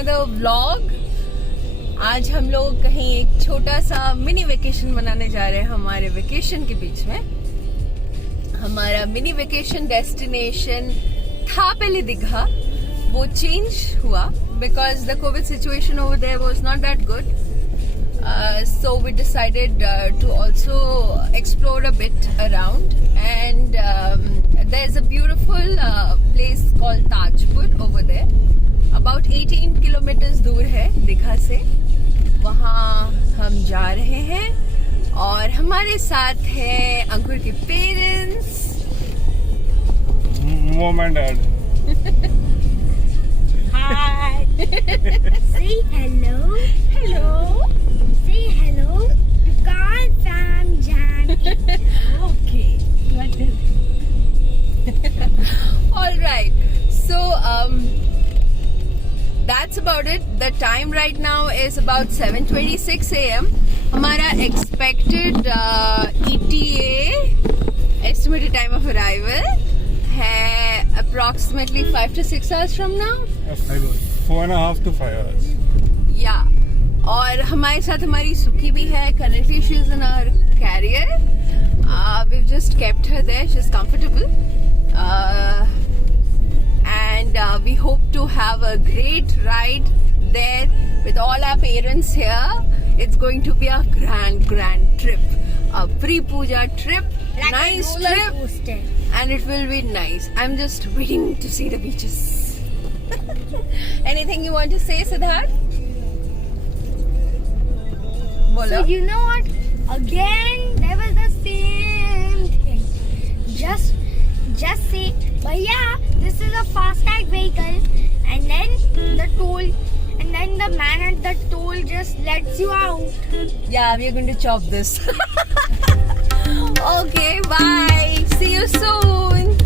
another vlog. आज हम लोग कहीं एक छोटा सा मिनी वेकेशन मनाने जा रहे हैं हमारे वेकेशन के बीच में. हमारा मिनी वेकेशन डेस्टिनेशन था पहले दीघा, वो चेंज हुआ because the COVID situation over there was not that good. So we decided to also explore a bit around, and there's a beautiful place called Tajpur over there. About 18 kilometers दूर है दीघा से. वहाँ हम जा रहे हैं और हमारे साथ है अंकुर के parents, mom and dad. Hi. Say hello. Hello. Say hello. You can't fam jam. Okay. All right. So that's about it. The time right now is about 7:26 a.m. हमारा expected ETA, estimated time of arrival, है approximately 5 to 6 hours from now. 4.5 to 5 hours. Yeah. और हमारे साथ हमारी सुखी भी है. Currently she is in our carrier. We've just kept her there. She's comfortable. And we hope to have a great ride there with all our parents here. It's going to be a grand trip. A pre-puja trip. Like nice a roller trip. coaster. And it will be nice. I'm just waiting to see the beaches. Anything you want to say, Siddharth? Bolo. So you know what? Again, there was the same thing. Just say, Bhaiya, this is a fast-tag vehicle, and then the toll, and then the man at the toll just lets you out. Yeah, we are going to chop this. Okay, bye. See you soon.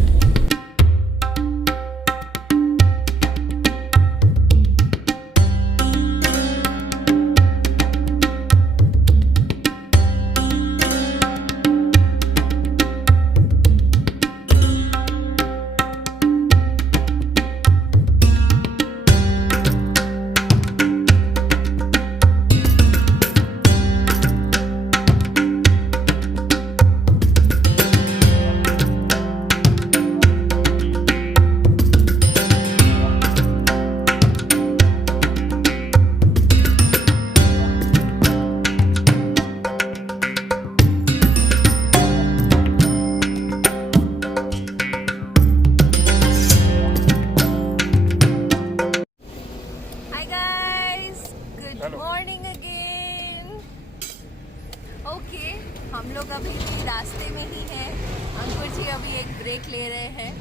Morning again. Okay, हम लोग अभी भी रास्ते में ही हैं. अंकुर जी अभी एक ब्रेक ले रहे हैं.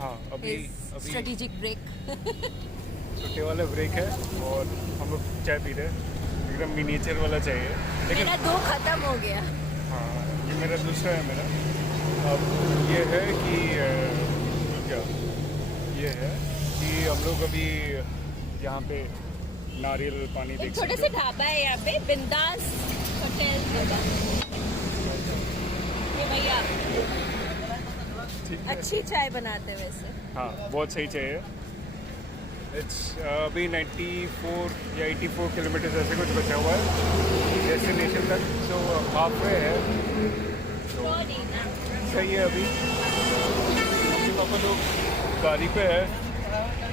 हाँ, अभी स्ट्रेटेजिक ब्रेक. छोटे वाला ब्रेक है और हम लोग चाय पी रहे हैं. एकदम मिनिएचर वाला चाहिए. मेरा 2 खत्म हो गया. हाँ, ये मेरा दूसरा है मेरा. अब ये है कि क्या ये है कि हम लोग अभी यहाँ पे नारियल पानी देख सकते छोटे से ढाबा है यहाँ पे, बिंदास होटल. ये भैया अच्छी चाय बनाते हैं वैसे. हाँ, बहुत सही चाहिए. इट्स अभी 94 या 84 किलोमीटर ऐसे कुछ बचा हुआ है डेस्टिनेशन तक. तो हाफ वे है, तो सही है. अभी मम्मी पापा लोग गाड़ी पे है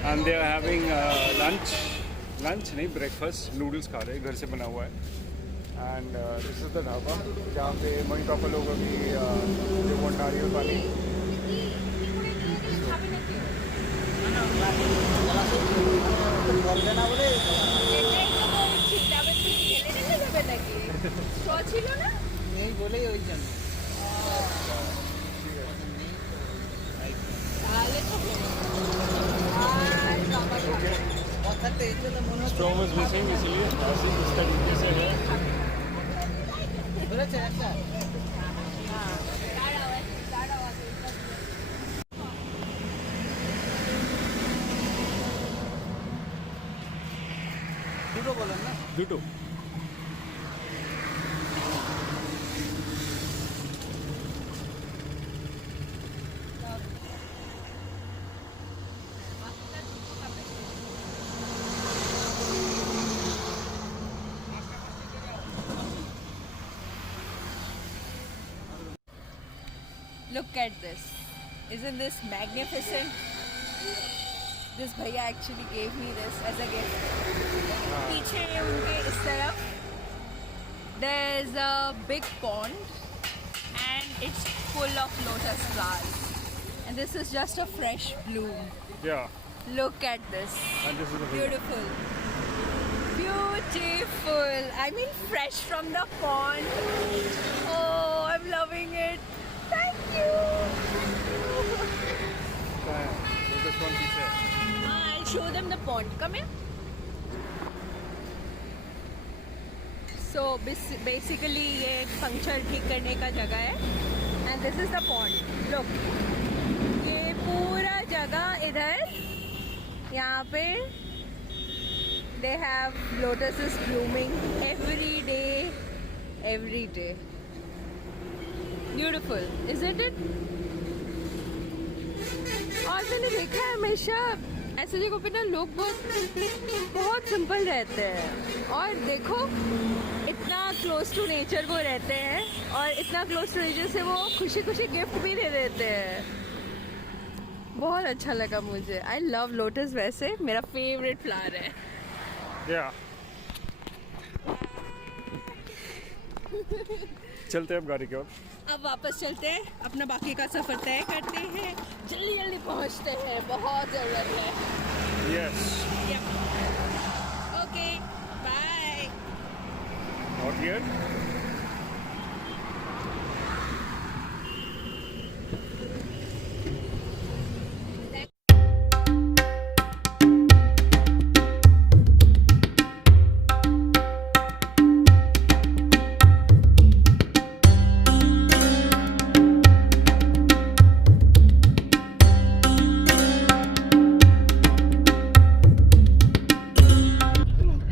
and they are having lunch नहीं, ब्रेकफास्ट. नूडल्स खा रहे हैं, घर से बना हुआ है. And this is the dhaba जहाँ पे मम्मी पापा लोग अभी जो वो नारियल पानी. स्टोव इज मिसिंग, इसलिए ऐसे इस तरीके से है. दुटो Look at this. Isn't this magnificent? This bhaiya actually gave me this as a gift. पीछे उनके इस तरफ there's a big pond and it's full of lotus flowers. And this is just a fresh bloom. Yeah. Look at this. And this is the view. Beautiful. Beautiful. I mean fresh from the pond. Oh, I'm loving it. Thank you. This one पीछे. I'll show them the pond. Come here. So basically ये पंक्चर ठीक करने का जगह है. And this is the pond. Look. ये पूरा जगह इधर यहाँ पे they have lotuses blooming every day. Beautiful, isn't it? और मैंने देखा है हमेशा ऐसे जगहों पे ना लोग बहुत सिंपल रहते हैं और देखो इतना क्लोज टू नेचर को रहते हैं और इतना क्लोज टू नेचर से वो खुशी खुशी गिफ्ट भी दे देते हैं. बहुत अच्छा लगा मुझे. I love lotus. वैसे मेरा फेवरेट फ्लावर है. Yeah. चलते हैं अब गाड़ी की ओर. अब वापस चलते हैं. अपना बाकी का सफर तय करते हैं. जल्दी पहुंचते हैं. बहुत जरूरत है. Yes. Okay bye. Not yet.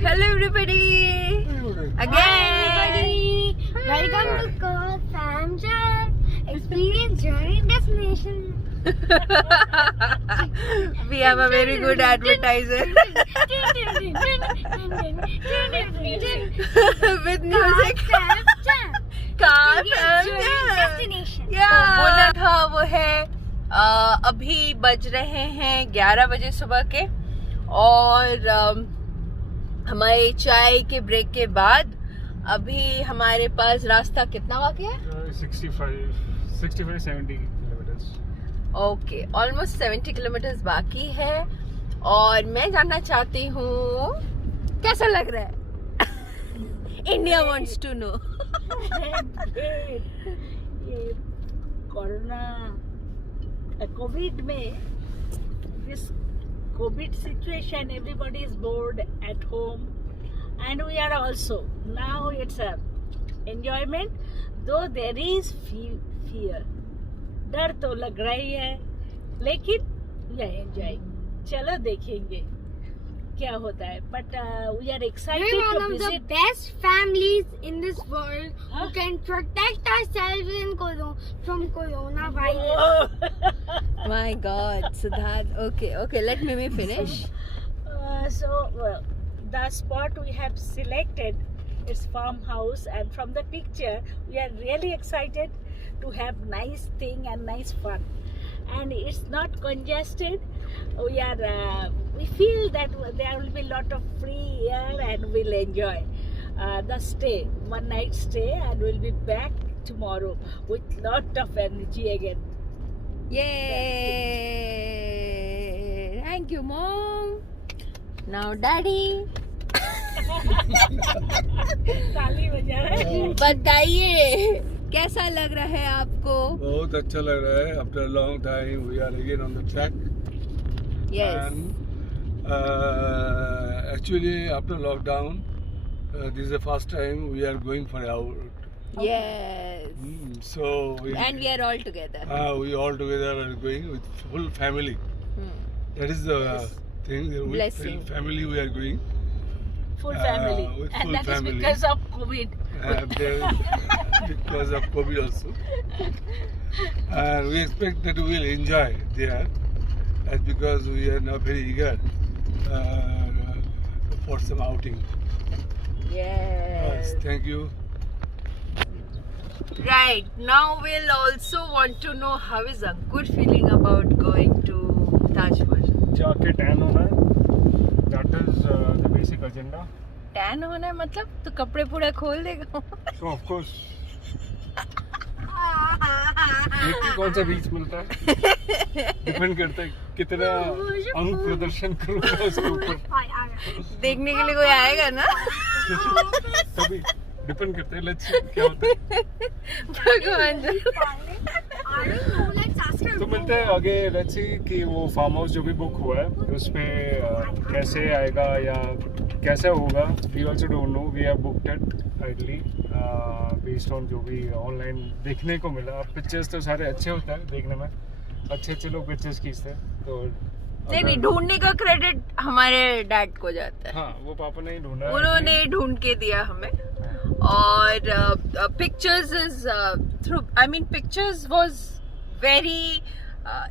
Hello everybody. Again. Welcome to Call Samjan Experience Journey Destination. We have a very good advertiser with music. Destination. बोला था वो है अभी बज रहे हैं 11 बजे सुबह के और हमारे चाय के ब्रेक के बाद अभी हमारे पास रास्ता कितना बाकी है? 65-70 kilometers. ओके, ऑलमोस्ट 70 किलोमीटर बाकी है और मैं जानना चाहती हूँ कैसा लग रहा है. India wants to know. ये कोरोना कोविड में this COVID situation, everybody is bored at home and we are also. Now it's a enjoyment, though there is fear. डर तो लग रही है लेकिन we are enjoying. चलो देखेंगे क्या होता है. But we are excited We're one to of the visit. best families in this world who Huh? can protect ourselves from coronavirus. My God, Siddharth. Okay, let me finish. The spot we have selected is farmhouse, and from the picture we are really excited to have nice thing and nice fun, and it's not congested. We feel that there will be a lot of free air and we'll enjoy the stay, one night stay, and we'll be back tomorrow with lot of energy again. Yay! Thank you, Mom. Now, Daddy. ताली बजा रहे हैं. बताइए कैसा लग रहा है आपको? बहुत अच्छा लग रहा है. After a long time we are again on the track. Yes. And actually after lockdown, this is the first time we are going for our. Yes. So we And we are all together. we all together are going with full family. That is the thing. With Blessing. full family we are going. Full family, with and full that family. is because of COVID. Because of COVID also. And we expect that we will enjoy there. That's because we are now very eager for some outing. Yes. Yes, thank you. Right, now we'll also want to know how is Ankur feeling about going to Taj Mahal. जाके टैन होना है, that is the basic agenda. Tan होना है मतलब तो कपड़े पूरा खोल देगा. So of course देखिए कौन सा बीच मिलता है, डिपेंड करता है कितना अंग प्रदर्शन करूँगा उसके ऊपर, देखने के लिए कोई आएगा ना. तभी डिपेंड करता है. लेट्स सी क्या होता है. भगवान जाने. तो मिलते हैं आगे. लेट्स सी कि वो फार्म हाउस जो भी बुक हुआ है उस पे कैसे आएगा या कैसे होगा. We also don't know. We have booked it ideally based on जो भी ऑनलाइन देखने को मिला. अब पिक्चर्स तो सारे अच्छे होते हैं देखने में, अच्छे लोग पिक्चर्स खींचते हैं. तो नहीं, ढूंढने का क्रेडिट हमारे डैड को जाता है. हाँ, वो पापा ने ही ढूंढा है. उन्होंने ढूंढ के दिया हमें. और pictures is through, I mean pictures was very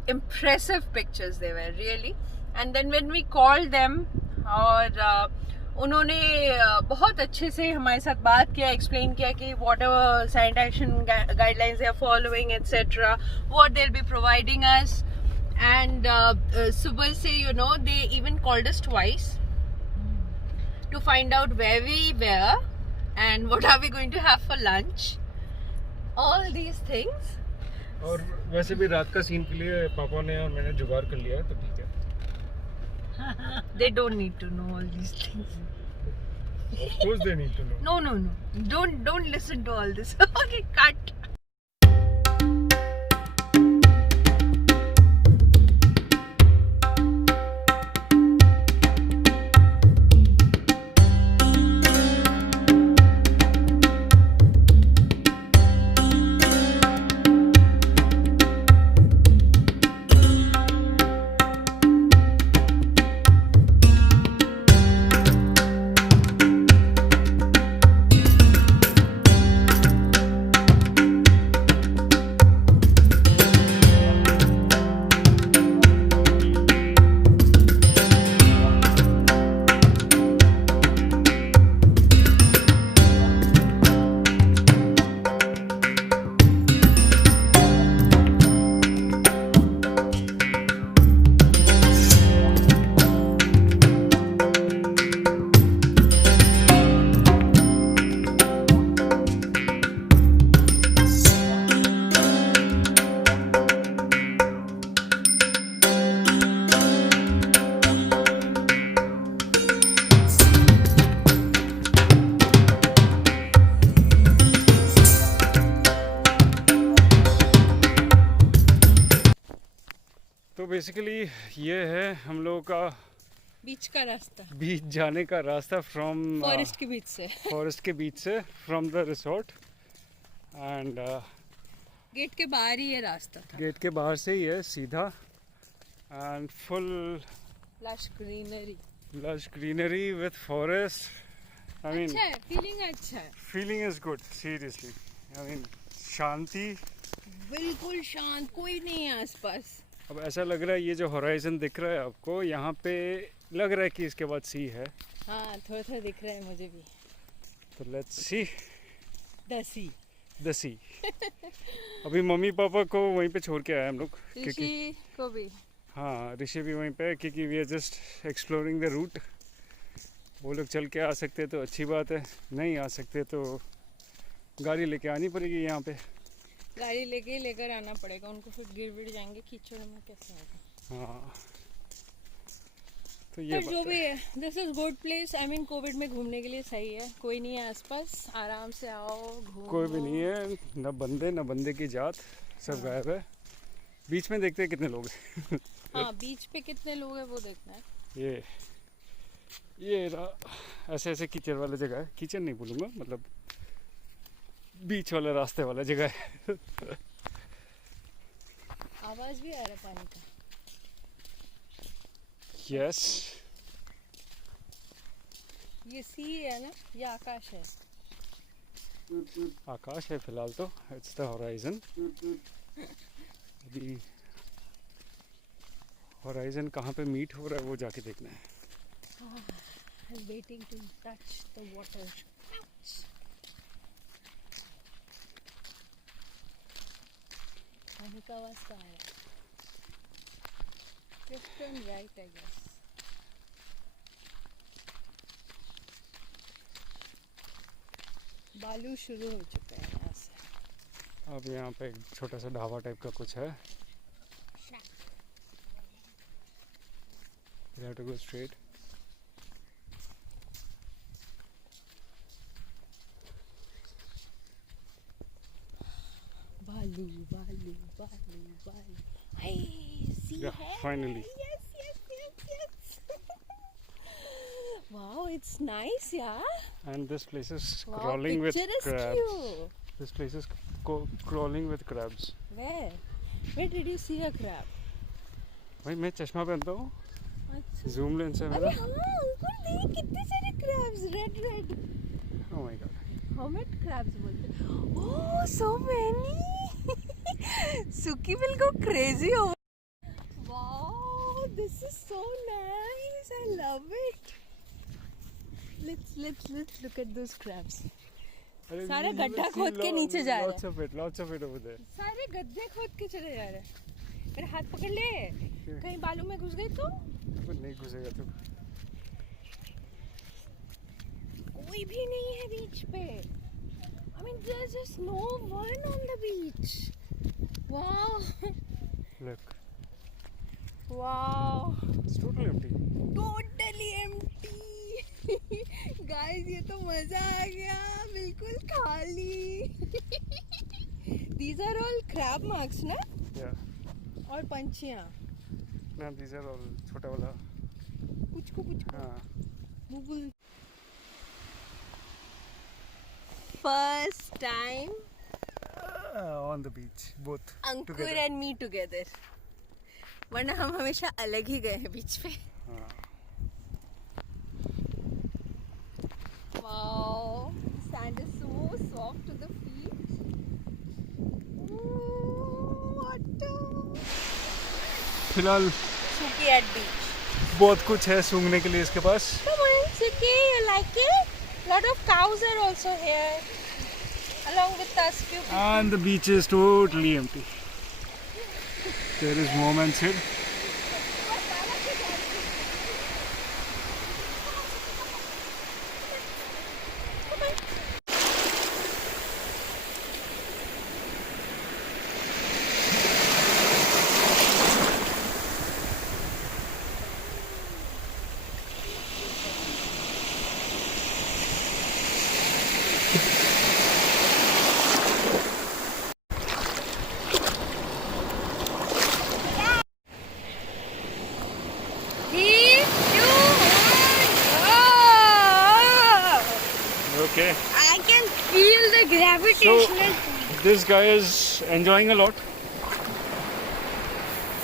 impressive pictures they were really. And then when we called them और उन्होंने बहुत अच्छे से हमारे साथ बात किया, एक्सप्लेन किया कि whatever sanitation guidelines they are following etc, what they'll be providing us. And सुबह से they even called us twice to find out where we were and what are we going to have for lunch, all these things. और वैसे भी रात का सीन के लिए पापा ने और मैंने जुगाड़ कर लिया है, तो ठीक है. They don't need to know all these things. Of course they need to know. No. Don't listen to all this. Okay, cut. तो बेसिकली ये है हम लोगों का बीच का रास्ता, बीच जाने का रास्ता फ्रॉम फॉरेस्ट के बीच से. फॉरेस्ट के बीच से from the resort. And gate के बाहर ही ये रास्ता था. गेट के बाहर से ही है सीधा. And full lush greenery with forest. I mean अच्छा है, फीलिंग अच्छा है. Feeling is good seriously. I mean शांति, बिल्कुल शांत, कोई नहीं है आसपास. अब ऐसा लग रहा है ये जो होराइजन दिख रहा है आपको, यहाँ पे लग रहा है कि इसके बाद सी है. हाँ, थोड़ा दिख रहा है मुझे भी. तो लेट्स सी द सी. अभी मम्मी पापा को वहीं पे छोड़ के आए हम लोग, ऋषि को भी. हाँ, ऋषि भी वहीं पे है क्योंकि we are just exploring the route. वो लोग चल के आ सकते तो अच्छी बात है, नहीं आ सकते तो गाड़ी लेके आनी पड़ेगी. यहाँ पे गाड़ी लेकर आना पड़ेगा उनको, फिर गिर जाएंगे कीचड़ में, कैसे होगा. हाँ, तो ये पर जो भी है, this is good place. I mean Covid में घूमने के लिए सही है. कोई नहीं है आसपास, आराम से आओ घूमो. कोई भी नहीं है, न बंदे की जात, सब गायब है. बीच में देखते हैं कितने लोग हैं. हाँ, बीच पे कितने लोग हैं वो देखना है. ये ऐसे कीचड़ वाला जगह है. कीचड़ नहीं बोलूँगा, मतलब बीच वाला रास्ते वाला जगह है. आवाज भी आ रहा है पानी का. यस, ये सी है ना, ये आकाश है. आकाश है फिलहाल तो. It's the horizon. अभी होराइजन कहाँ पे मीट हो रहा है वो जाके देखना है. Waiting to touch the water. खाने का आवाज तो आ रहा है. Just turn right, I guess. बालू शुरू हो चुका है यहाँ से. अब यहाँ पे एक छोटा सा ढाबा टाइप का कुछ है. You have to go straight. बालू बालू बालू बालू. I see Yeah, है. finally. Yes, yes, yes, yes. Wow, it's nice, yeah. And this place is Wow, crawling with picturesque crabs. you. This place is crawling with crabs. Where? Where did you see a crab? भाई मैं चश्मा पहनता हूँ. अच्छा. Zoom lens है अरे मेरा. हाँ, ऊपर देख कितने सारे crabs, red. Oh my god. Hermit crabs बोलते हैं. Oh, so many. Suki will go crazy over. Wow, this is so nice. I love it. Let's look at those crabs. अरे सारा you will गड्ढा see खोद के नीचे जा रहा है. Lots of it over there. सारे गड्ढे खोद के चले जा रहे हैं. मेरे हाथ पकड़ ले. कहीं बालू में घुस गई तो पर नहीं घुसेगा तो. कोई भी नहीं है बीच पे. I mean, there's just no one on the beach. Wow. Look. Wow. It's totally empty. Totally empty. Guys, ये तो मजा आ गया. बिल्कुल खाली. These are all crab marks, ना? Yeah. और पंछियाँ. Now these are all छोटा वाला. कुछ को. हाँ. Google. First time On the beach, both. Ankur together. and me together. वरना हम हमेशा अलग ही गए हैं बीच पे. हाँ. Wow, sand is so soft to the feet. Ooh, water. फिलहाल Suki at beach. बहुत कुछ है सूंघने के लिए इसके पास. Come on, Suki, you like it? Lot of cows are also here. Along with us, few people. And the beach is totally empty. There is no man's head. Okay. I can feel the gravitational. This guy is enjoying a lot.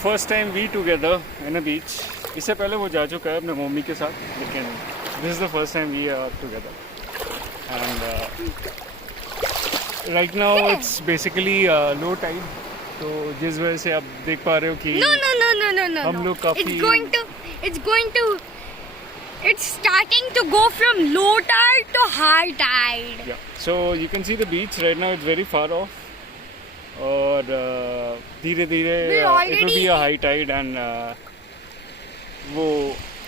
First time we together in a beach. इससे पहले वो जा चुका है अपने मम्मी के साथ, लेकिन this is the first time we are together. And right now it's basically low tide. तो जिस वजह से आप देख पा रहे हो कि No. हम लोग काफी It's starting to go from low tide to high tide. Yeah. So you can see the beach right now. It's very far off. और धीरे धीरे it will be a high tide and वो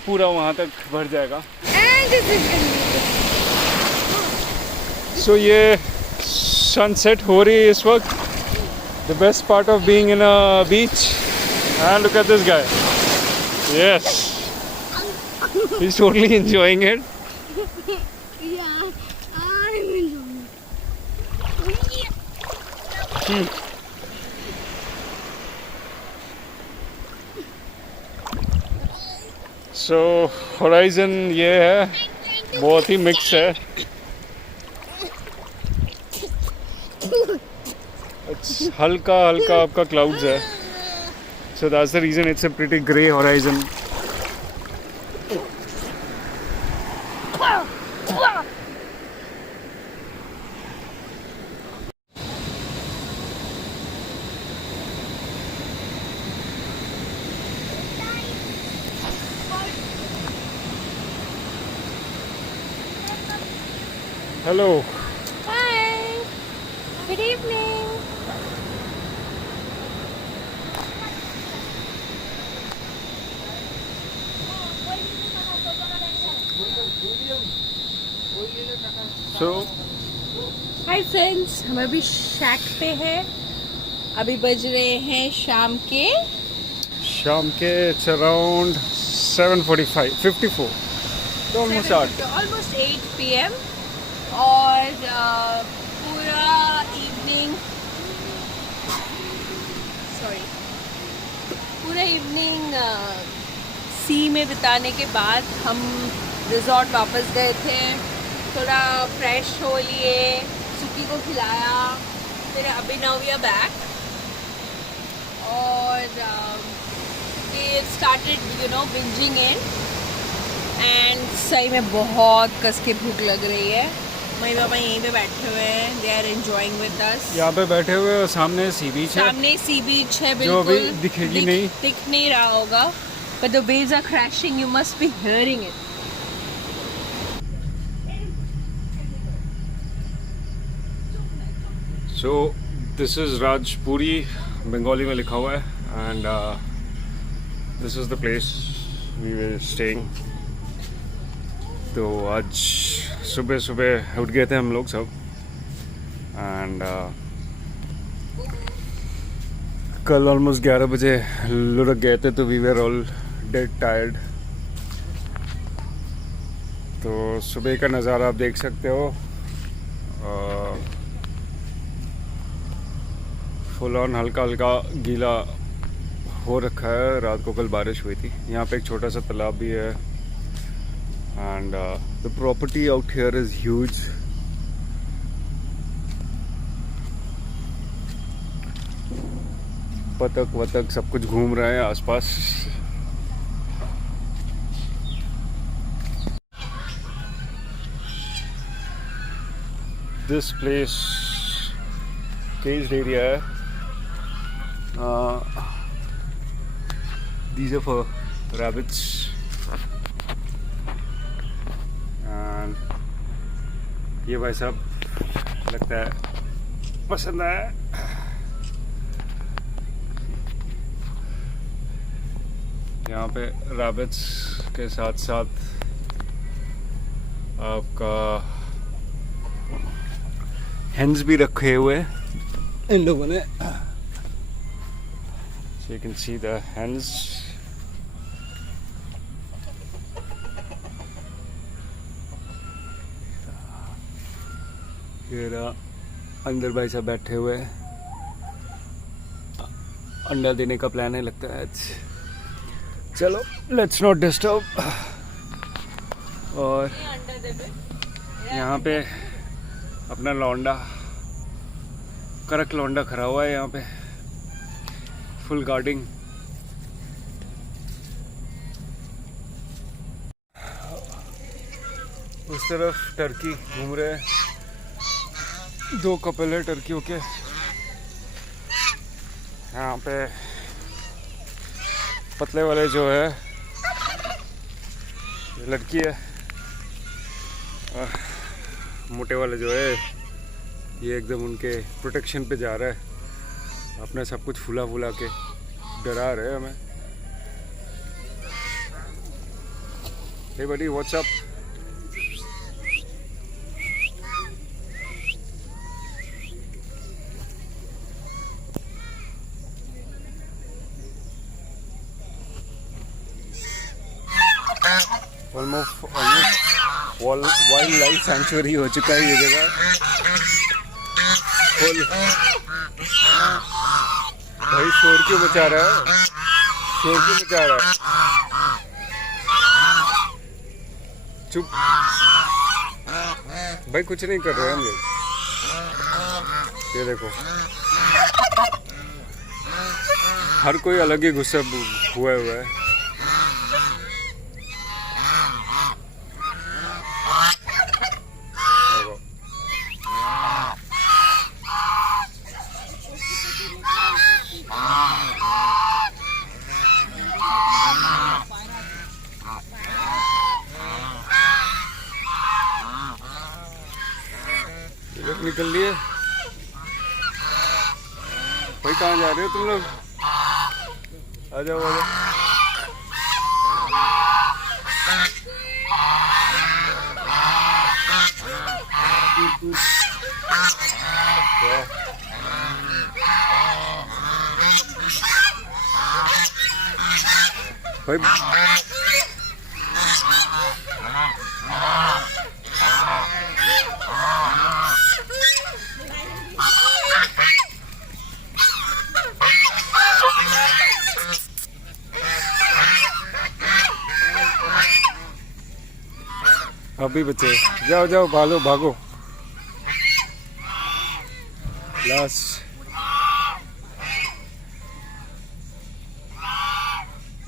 पूरा वहाँ तक भर जाएगा. And this is So ये sunset हो रही है इस वक्त. The best part of being in a beach. And look at this guy. Yes. He's totally enjoying it. yeah, I'm enjoying it. So horizon ये है, बहुत ही mixed है. It's हल्का आपका clouds है. So that's the reason it's a pretty grey horizon. Hello. Hi. Good evening. So hi friends, हम अभी शैक पे हैं। अभी बज रहे हैं शाम के it's around 7:45, 54. तो almost 8. ऑलमोस्ट 8 PM और पूरा इवनिंग सी में बिताने के बाद हम रिजॉर्ट वापस गए थे। थोड़ा फ्रेश हो लिए, सुकी को खिलाया, फिर अभी नाउ वी आर बैक और we started bingeing in and सही में बहुत कस के भूख लग रही है। मम्मी पापा यहीं पे बैठे हुए हैं, they are enjoying with us. यहाँ पे बैठे हुए और सामने सी बीच है, सामने सी बीच है, जो बिल्कुल अभी दिखेगी नहीं। दिख नहीं रहा होगा, but the waves are crashing, you must be hearing it. So this is Rajpuri, Bengali में लिखा हुआ है, and this is the place we were staying. तो आज सुबह सुबह उठ गए थे हम लोग सब, एंड कल ऑलमोस्ट 11 बजे लुढ़क गए थे, तो we were all dead tired. तो सुबह का नज़ारा आप देख सकते हो, फुल ऑन हल्का हल्का गीला हो रखा है। रात को कल बारिश हुई थी। यहाँ पे एक छोटा सा तालाब भी है, and the property out here is huge. बतख वतख सब कुछ घूम रहे हैं आसपास। दिस प्लेस केज्ड एरिया है। These are for rabbits, and ये भाई साहब लगता है पसंद आया। यहाँ पे rabbits के साथ साथ आपका hens भी रखे हुए हैं इन लोगों ने। So you can see the hens. अंदर भाई साहब बैठे हुए हैं, अंडा देने का प्लान है लगता है आज। चलो लेट्स नॉट डिस्टर्ब। और यहाँ पे अपना लौंडा, करक लौंडा खड़ा हुआ है यहाँ पे, फुल गार्डिंग। उस तरफ टर्की घूम रहे हैं, 2 कपल है टर्कियों के। यहाँ पे पतले वाले जो है लड़की है, और मोटे वाले जो है ये एकदम उनके प्रोटेक्शन पे जा रहा है। अपने सब कुछ फुला फुला के डरा रहे हैं हमें। Hey buddy, what's up? Almost wild life sanctuary हो चुका है ये जगह। फुल भाई शोर क्यों मचा रहा है, शोर क्यों मचा रहा है? चुप भाई, कुछ नहीं कर रहे हम लोग। ये देखो हर कोई अलग ही गुस्सा हुआ है। निकल लिए भाई, कहाँ जा रहे हो तुम लोग? आ जाओ आ जाओ। भाई अभी बच्चे जाओ जाओ भागो भागो लास्ट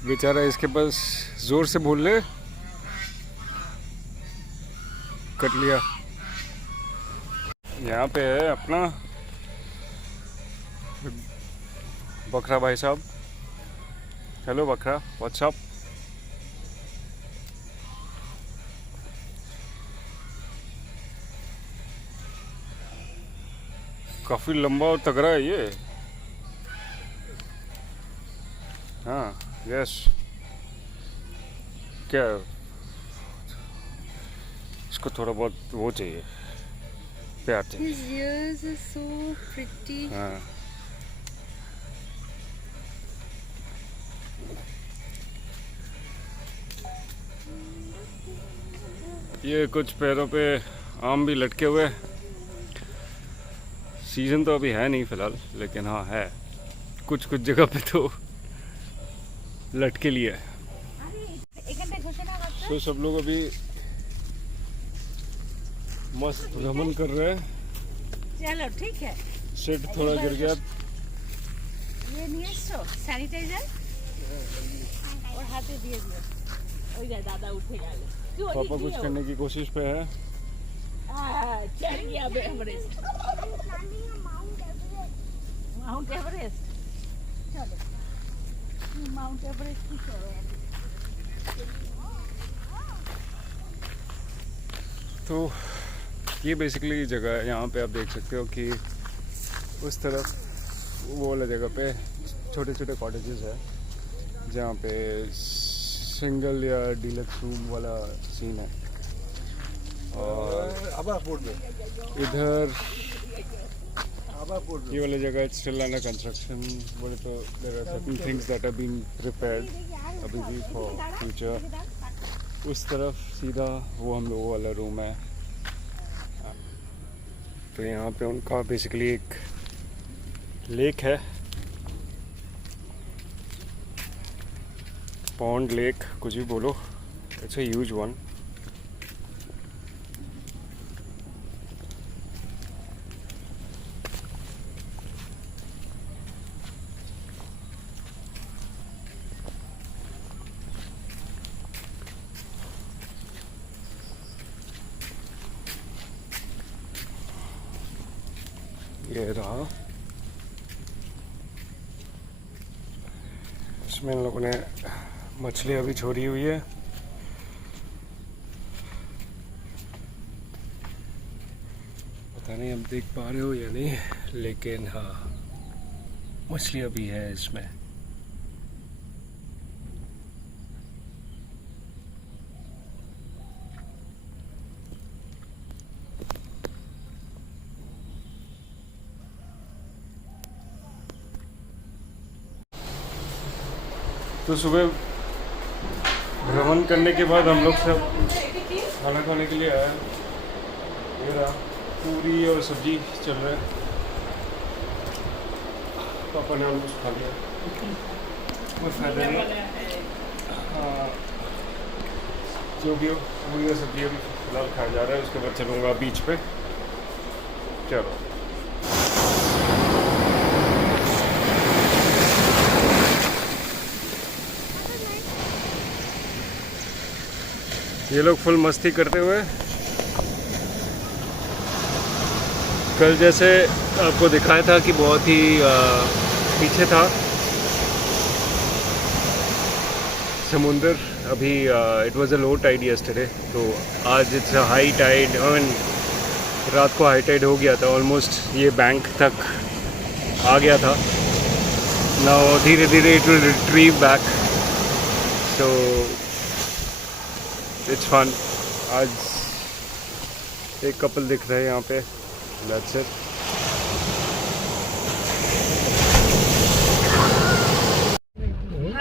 बेचारा इसके पास जोर से बोल ले कट लिया। यहाँ पे है अपना बकरा भाई साहब। हेलो बकरा, व्हाट्सअप। काफी लंबा और तगड़ा है ये। हाँ यस, क्या इसको थोड़ा बहुत वो चाहिए, प्यार चाहिए। His ears are so pretty. हाँ ये कुछ पैरों पे आम भी लटके हुए। सीज़न तो अभी है नहीं फ़िलहाल, लेकिन हाँ है कुछ कुछ जगह पे तो लटके लिए। तो सब लोग अभी मस्त भ्रमण कर रहे हैं। चलो ठीक है। सेट थोड़ा गिर गया। ये नहीं है सैनिटाइजर और हाथे दिए दिए। ओए दादा उठेगा। पापा कुछ करने की कोशिश पे है। चढ़ गया एवरेस्ट। Mount Everest. चलो माउंट एवरेस्ट की चढ़ो। तो ये बेसिकली जगह है, यहाँ पे आप देख सकते हो कि उस तरफ वो वाला जगह पे छोटे छोटे कॉटेजेस है जहाँ पे सिंगल या डीलक्स रूम वाला सीन है। और इधर ये वाला जगह स्टिल अंडर कंस्ट्रक्शन। बोले तो there are certain things that have been prepared अभी भी फॉर फ्यूचर। उस तरफ सीधा वो हम लोगों वाला रूम है। तो यहाँ पे उनका बेसिकली एक लेक है, पॉन्ड लेक कुछ भी बोलो, इट्स अ ह्यूज वन। ये रहा, इसमें इन लोगों ने मछली अभी छोड़ी हुई है। पता नहीं आप देख पा रहे हो या नहीं, लेकिन हाँ मछली अभी है इसमें। तो सुबह भ्रमण करने के बाद हम लोग सब खाना खाने के लिए आए। ये रहा पूरी और सब्जी चल रहा है। पापा ने कुछ खा लिया, कोई फायदा नहीं। हाँ जो भी हो, पूरी और सब्जी अभी फिलहाल खाया जा रहा है। उसके बाद चलूँगा बीच पे। चलो ये लोग फुल मस्ती करते हुए, कल जैसे आपको दिखाया था कि बहुत ही पीछे था समुंदर। अभी it was a low tide yesterday, तो आज it's a high tide. I mean रात को हाई टाइड हो गया था, ऑलमोस्ट ये बैंक तक आ गया था। नाउ धीरे धीरे it will retrieve back, so it's fun. आज एक कपल दिख रहे हैं यहाँ पे, that's it.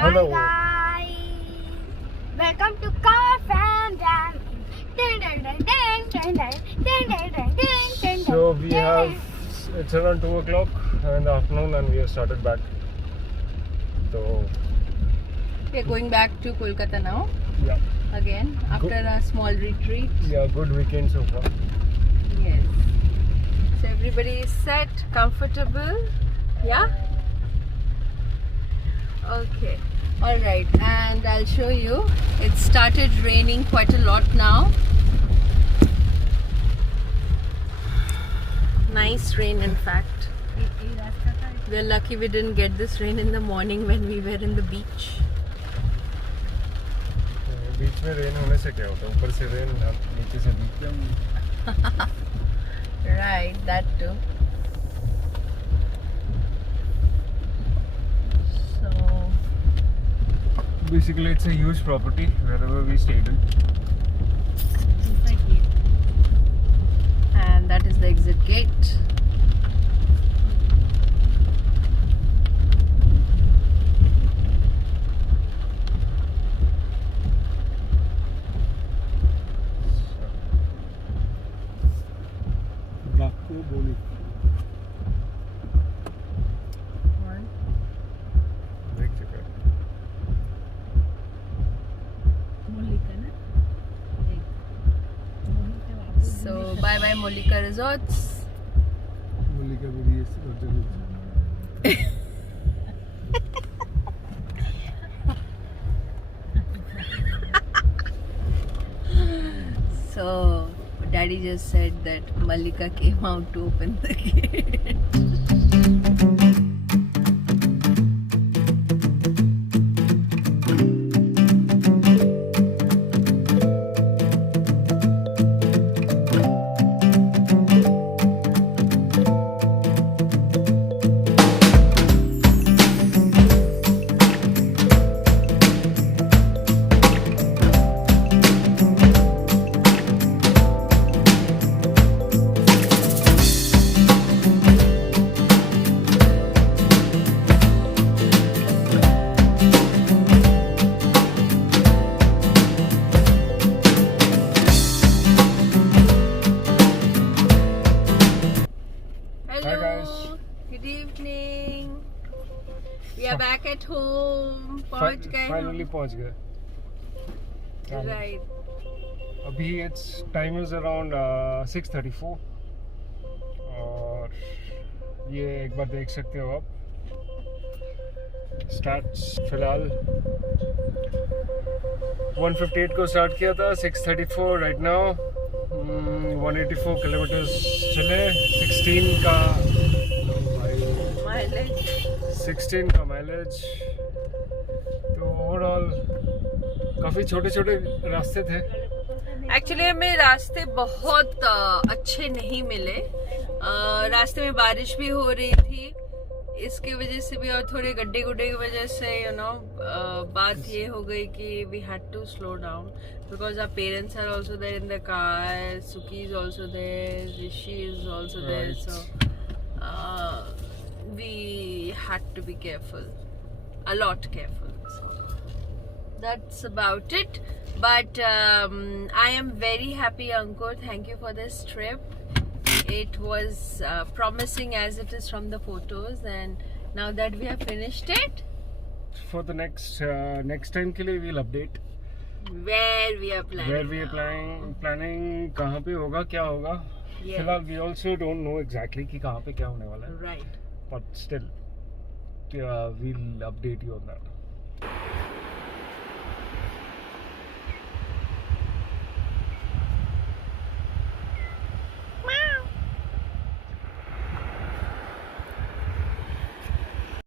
Hi guys. we have, it's around 2 o'clock in the afternoon and we have started back. So, We are going back to Kolkata now yeah, again after a small retreat. yeah, good weekend so far. Yes. So everybody is set, comfortable. Yeah? Okay. Alright, and I'll show you. It started raining quite a lot now. Nice rain, in fact. We're lucky we didn't get this rain in the morning when we were in the beach. बीच में रेन होने से क्या होता है, ऊपर से रेन नीचे से बीच। Right, that too. So, Basically, it's a huge property wherever we stayed in. and that is the exit gate. Bakko Boli. देख चुका है। So, bye bye Molika Resorts. Molika Boli is Roger. So, Daddy just said that Malika came out to open the gate. Hello. Hi, guys. Good evening. We are back at home. पहुंच गए हम. Finally पहुंच गए। Right. अभी it's time is around 6:34 और ये एक बार देख सकते हो आप स्टार्ट्स फिलहाल 158 को स्टार्ट किया था 6:34 राइट नाउ 184 किलोमीटर्स चले 16 का Mileage. 16 का माइलेज तो ओवरऑल काफ़ी छोटे छोटे रास्ते थे एक्चुअली हमें रास्ते बहुत अच्छे नहीं मिले. रास्ते में बारिश भी हो रही थी, इसकी वजह से भी और थोड़े गड्ढे गुड्ढे की वजह से बात ये हो गई कि we had to slow down because our parents are also there in the car, Suki is also there, Rishi is also there, Right. So we had to be careful, a lot careful. So that's about it. But I am very happy, Ankur. Thank you for this trip. It was promising as it is from the photos, and now that we have finished it, for the next time के लिए we'll update where we are planning. where we are planning कहाँ पे होगा क्या होगा Yeah. फिलहाल we also don't know exactly कि कहाँ पे क्या होने वाला है Right. but still we'll update you on that.